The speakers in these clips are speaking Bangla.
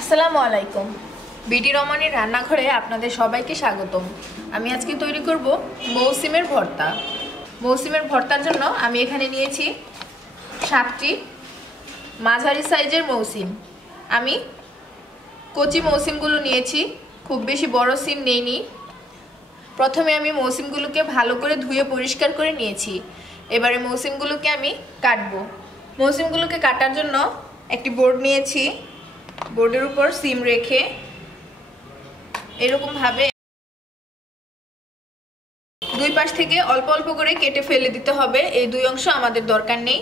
আসসালামু আলাইকুম। বিডি রমানের রান্নাঘরে আপনাদের সবাইকে স্বাগতম। আমি আজকে তৈরি করব মৌসিমের ভর্তা। মৌসিমের ভর্তার জন্য আমি এখানে নিয়েছি সাতটি মাঝারি সাইজের মৌসিম। আমি কচি মৌসিমগুলো নিয়েছি, খুব বেশি বড় সিম নেইনি। প্রথমে আমি মৌসিমগুলোকে ভালো করে ধুয়ে পরিষ্কার করে নিয়েছি। এবারে মৌসিমগুলোকে আমি কাটবো। মৌসিমগুলোকে কাটার জন্য একটি বোর্ড নিয়েছি। বোর্ডের উপর সিম রেখে এরকমভাবে দুই পাশ থেকে অল্প অল্প করে কেটে ফেলে দিতে হবে। এই দুই অংশ আমাদের দরকার নেই।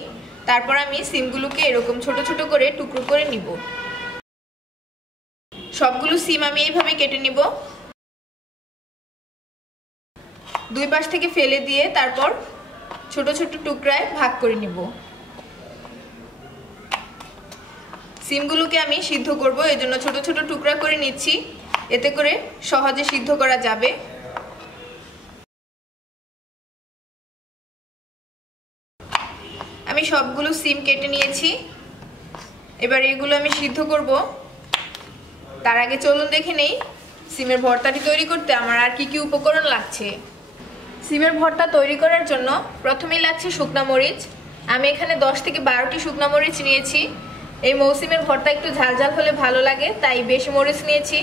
তারপর আমি সিমগুলোকে এরকম ছোট ছোট করে টুকরো করে নিব। সবগুলো সিম আমি এইভাবে কেটে নিব। দুই পাশ থেকে ফেলে দিয়ে তারপর ছোট ছোট টুকরায় ভাগ করে নিব। সিমগুলোকে আমি সিদ্ধ করব, এই জন্য ছোট ছোট টুকরা করে নিচ্ছি। এতে করে সহজে সিদ্ধ করা যাবে। আমি সবগুলো সিম কেটে নিয়েছি। এবার এগুলো আমি সিদ্ধ করব। তার আগে চলুন দেখে নেই, সিমের ভর্তাটি তৈরি করতে আমার আর কি কি উপকরণ লাগছে। সিমের ভর্তা তৈরি করার জন্য প্রথমেই লাগছে শুকনা মরিচ। আমি এখানে দশ থেকে বারোটি শুকনা মরিচ নিয়েছি। এই মৌসুমের ভর্তা একটু ঝালঝাল হলে ভালো লাগে, তাই বেশি মরিচ নিয়েছি।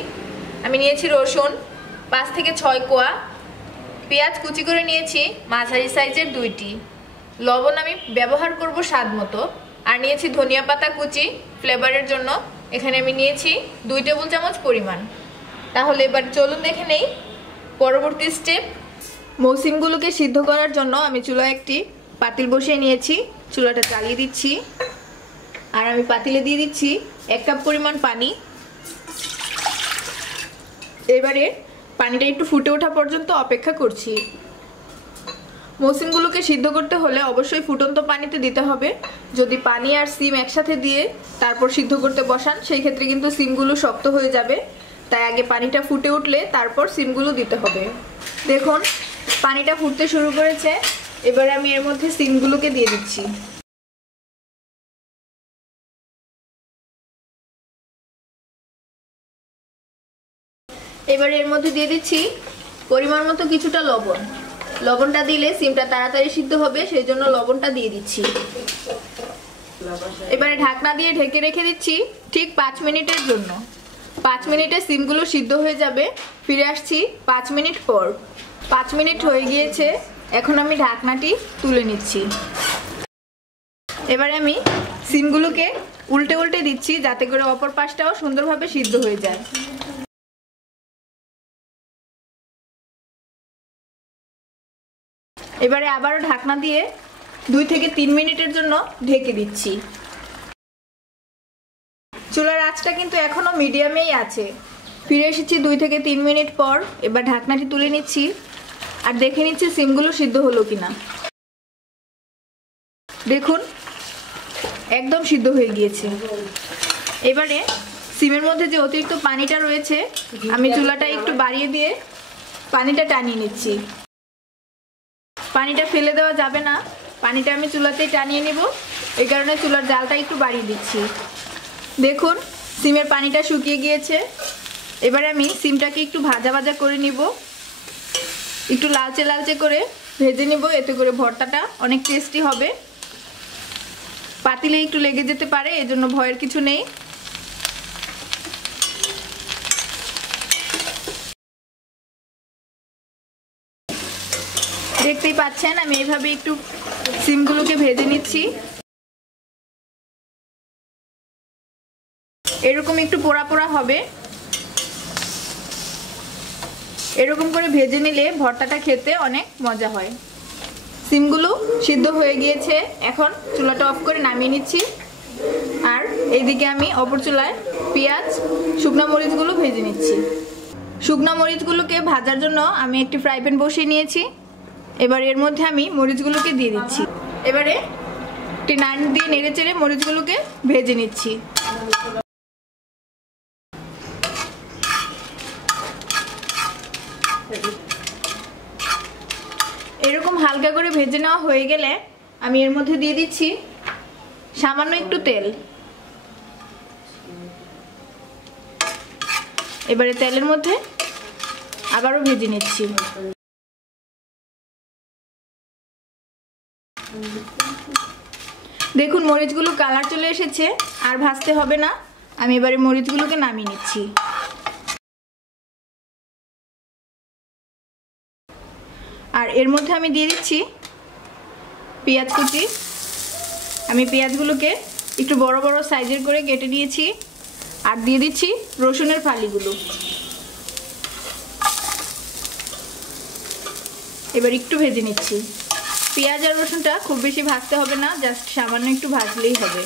আমি নিয়েছি রসুন, পাঁচ থেকে ছয় কোয়া। পেঁয়াজ কুচি করে নিয়েছি, মাঝারি সাইজের দুইটি। লবণ আমি ব্যবহার করব স্বাদ মতো। আর নিয়েছি ধনিয়া পাতা কুচি ফ্লেভারের জন্য। এখানে আমি নিয়েছি দুই টেবিল চামচ পরিমাণ। তাহলে এবার চলুন দেখে নেই। পরবর্তী স্টেপ, মৌসিমগুলোকে সিদ্ধ করার জন্য আমি চুলায় একটি পাতিল বসিয়ে নিয়েছি। চুলাটা চালিয়ে দিচ্ছি। আর আমি পাতিলে দিয়ে দিচ্ছি এক কাপ পরিমাণ পানি। এবারে পানিটা একটু ফুটে ওঠা পর্যন্ত অপেক্ষা করছি। মৌসিমগুলোকে সিদ্ধ করতে হলে অবশ্যই ফুটন্ত পানিতে দিতে হবে। যদি পানি আর সিম একসাথে দিয়ে তারপর সিদ্ধ করতে বসান, সেই ক্ষেত্রে কিন্তু সিমগুলো শক্ত হয়ে যাবে। তাই আগে পানিটা ফুটে উঠলে তারপর সিমগুলো দিতে হবে। দেখুন, পানিটা ফুটতে শুরু করেছে। এবারে আমি এর মধ্যে সিমগুলোকে দিয়ে দিচ্ছি। এবারে এর মধ্যে দিয়ে দিচ্ছি পরিমাণ মতো কিছুটা লবণ। লবণটা দিলে সিমটা তাড়াতাড়ি সিদ্ধ হবে, সেই জন্য লবণটা দিয়ে দিচ্ছি। এবারে ঢাকনা দিয়ে ঢেকে রেখে দিচ্ছি ঠিক পাঁচ মিনিটের জন্য। পাঁচ মিনিটে সিমগুলো সিদ্ধ হয়ে যাবে। ফিরে আসছি পাঁচ মিনিট পর। পাঁচ মিনিট হয়ে গিয়েছে, এখন আমি ঢাকনাটি তুলে নিচ্ছি। এবারে আমি সিমগুলোকে উল্টে উল্টে দিচ্ছি যাতে করে অপর পাশটাও সুন্দরভাবে সিদ্ধ হয়ে যায়। এবারে আবারও ঢাকনা দিয়ে দুই থেকে তিন মিনিটের জন্য ঢেকে দিচ্ছি। চুলার আঁচটা কিন্তু এখনও মিডিয়ামেই আছে। ফিরে এসেছি দুই থেকে তিন মিনিট পর। এবার ঢাকনাটি তুলে নিচ্ছি। আর দেখে নিচ্ছি সিমগুলো সিদ্ধ হলো কিনা। দেখুন, একদম সিদ্ধ হয়ে গিয়েছে। এবারে সিমের মধ্যে যে অতিরিক্ত পানিটা রয়েছে, আমি চুলাটা একটু বাড়িয়ে দিয়ে পানিটা টানিয়ে নিচ্ছি। পানিটা ফেলে দেওয়া যাবে না। পানিটা আমি চুলাতেই টানিয়ে নেব। এই কারণে চুলার জালটা একটু বাড়িয়ে দিচ্ছি। দেখুন, সিমের পানিটা শুকিয়ে গিয়েছে। এবারে আমি সিমটাকে একটু ভাজা ভাজা করে নিব। একটু লালচে লালচে করে ভেজে নেব। এতে করে ভর্তাটা অনেক টেস্টি হবে। পাতিলে একটু লেগে যেতে পারে, এজন্য ভয়ের কিছু নেই। দেখতেই পাচ্ছেন, আমি এইভাবে একটু সিমগুলোকে ভেজে নিচ্ছি। এরকম একটু পোড়া পোড়া হবে। এরকম করে ভেজে নিলে ভর্তাটা খেতে অনেক মজা হয়। সিমগুলো সিদ্ধ হয়ে গিয়েছে, এখন চুলাটা অফ করে নামিয়ে নিচ্ছি। আর এইদিকে আমি অপর চুলায় পেঁয়াজ, শুকনো মরিচগুলো ভেজে নিচ্ছি। শুকনো মরিচগুলোকে ভাজার জন্য আমি একটি ফ্রাই প্যান বসিয়ে নিয়েছি। এবার এর মধ্যে আমি মরিচগুলোকে দিয়ে দিচ্ছি। এবারে একটি নান দিয়ে নেড়ে চেড়ে মরিচগুলোকে ভেজে নিচ্ছি। এরকম হালকা করে ভেজে নেওয়া হয়ে গেলে আমি এর মধ্যে দিয়ে দিচ্ছি সামান্য একটু তেল। এবারে তেলের মধ্যে আবারও ভেজে নিচ্ছি। দেখুন, মরিচগুলো কালার চলে এসেছে, আর ভাজতে হবে না। আমি এবারে মরিচগুলোকে নামিয়ে নিচ্ছি। আর এর মধ্যে আমি দিয়ে দিচ্ছি পেঁয়াজ কুচি। আমি পেঁয়াজগুলোকে একটু বড় বড় সাইজের করে কেটে নিয়েছি, আর দিয়ে দিচ্ছি রসুনের ফালিগুলো। এবার একটু ভেজে নিচ্ছি। পেঁয়াজ আর রসুনটা খুব বেশি ভাজতে হবে না, জাস্ট সামান্য একটু ভাজলেই হবে।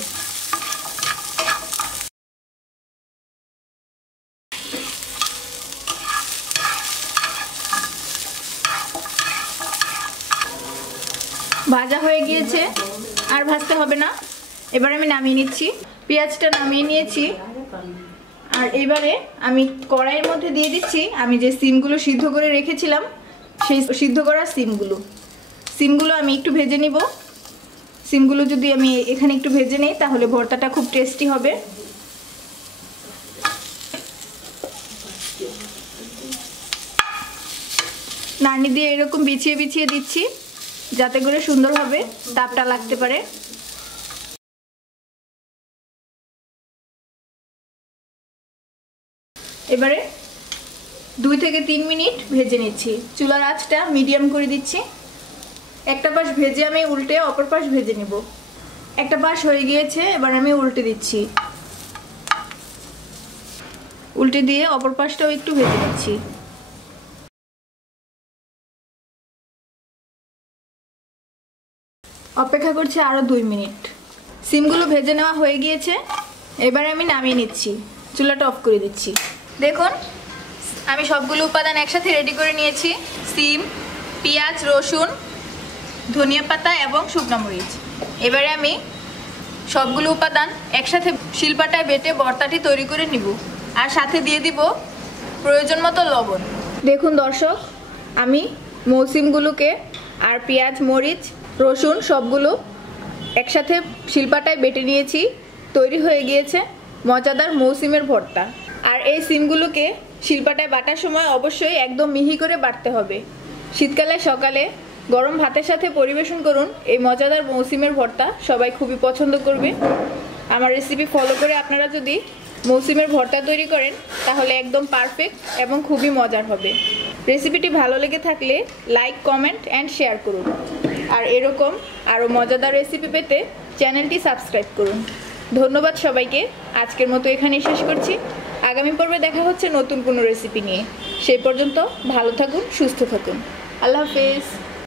ভাজা হয়ে গিয়েছে, আর ভাজতে হবে না। এবার আমি নামিয়ে নিচ্ছি। পেঁয়াজটা নামিয়ে নিয়েছি। আর এবারে আমি কড়াইয়ের মধ্যে দিয়ে দিচ্ছি। আমি যে সিমগুলো সিদ্ধ করে রেখেছিলাম, সেই সিদ্ধ করা সিমগুলো। সিমগুলো আমি একটু ভেজে নিব। সিমগুলো যদি আমি এখানে একটু ভেজে নিই, তাহলে ভর্তাটা খুব টেস্টি হবে। নানি দিয়ে এরকম বিছিয়ে বিছিয়ে দিচ্ছি, যাতে করে সুন্দরভাবে তাপটা লাগতে পারে। এবারে দুই থেকে তিন মিনিট ভেজে নিচ্ছি। চুলার আঁচটা মিডিয়াম করে দিচ্ছি। একটা পাশ ভেজে আমি উল্টে অপর পাশ ভেজে নিব। একটা পাশ হয়ে গিয়েছে, এবার আমি উল্টে দিচ্ছি। উল্টে দিয়ে অপর পাশটাও একটু ভেজে নিচ্ছি। অপেক্ষা করছি আরও দুই মিনিট। সিমগুলো ভেজে নেওয়া হয়ে গিয়েছে, এবার আমি নামিয়ে নিচ্ছি। চুলাটা অফ করে দিচ্ছি। দেখুন, আমি সবগুলো উপাদান একসাথে রেডি করে নিয়েছি। সিম, পেঁয়াজ, রসুন ধনিয়া পাতা এবং শুকনো মরিচ। এবারে আমি সবগুলো উপাদান একসাথে শিলপাটায় বেটে বর্তাটি তৈরি করে নিব। আর সাথে দিয়ে দিব প্রয়োজন মতো লবণ। দেখুন দর্শক, আমি মৌসিমগুলোকে আর পেঁয়াজ, মরিচ, রসুন সবগুলো একসাথে শিলপাটায় বেটে নিয়েছি। তৈরি হয়ে গিয়েছে মজাদার মৌসিমের ভর্তা। আর এই সিমগুলোকে শিলপাটায় বাটার সময় অবশ্যই একদম মিহি করে বাটতে হবে। শীতকালে সকালে গরম ভাতের সাথে পরিবেশন করুন। এই মজাদার মৌসুমের ভর্তা সবাই খুবই পছন্দ করবে। আমার রেসিপি ফলো করে আপনারা যদি মৌসুমের ভর্তা তৈরি করেন, তাহলে একদম পারফেক্ট এবং খুবই মজার হবে। রেসিপিটি ভালো লেগে থাকলে লাইক কমেন্ট অ্যান্ড শেয়ার করুন। আর এরকম আরও মজাদার রেসিপি পেতে চ্যানেলটি সাবস্ক্রাইব করুন। ধন্যবাদ সবাইকে। আজকের মতো এখানেই শেষ করছি। আগামী পর্বে দেখা হচ্ছে নতুন কোনো রেসিপি নিয়ে। সেই পর্যন্ত ভালো থাকুন, সুস্থ থাকুন। আল্লাহ হাফেজ।